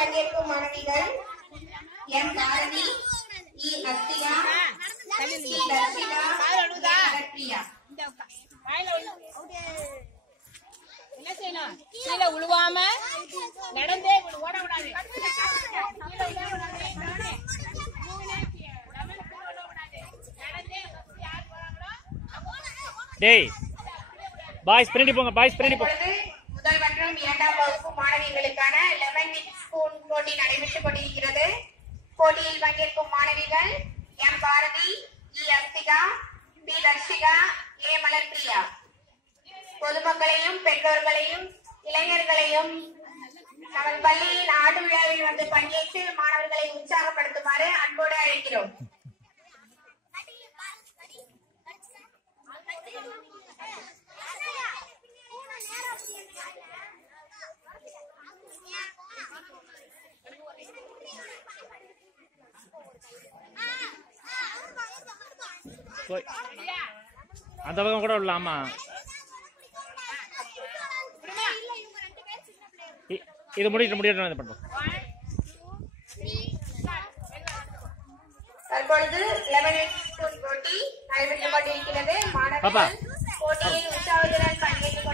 பங்கேற்கும் மாணவிகள் எம் பாரதி, இ அஸ்தியா, சி தர்ஷிகா, பிரியா. என்ன செய்யணும்? கீழே உழுவாம நடந்தே ஓட விடாது. டேய் பாய்ஸ் பின்னாடி போங்க, பாய்ஸ் பின்னாடி போங்க. முதல் மற்றும் இரண்டாம் வகுப்பு மாணவிகளுக்கான லெமன் வித் ஸ்பூன் போட்டி நடைபெற்றுக் கொண்டிருக்கிறது. போட்டியில் பங்கேற்கும் மாணவிகள் எம் பாரதி, இ அஸ்திகா, பி தர்ஷிகா, ஏ மலர்பிரியா. பொதுமக்களையும் பெற்றோர்களையும் இளைஞர்களையும் நமது பள்ளியின் ஆண்டு விழாவில் வந்து பங்கேற்று மாணவர்களை உற்சாகப்படுத்துமாறு அன்போடு அழைக்கிறோம். அந்த பக்கம் கூட விடலாமா? இது முடிட்டு பண்றோம். தற்பொழுது லெமன் போட்டி நடைபெற்றுக் கொண்டிருக்கிறது. மாணவர்கள் போட்டியில் உற்சாகத்துடன் பங்கேற்றுக்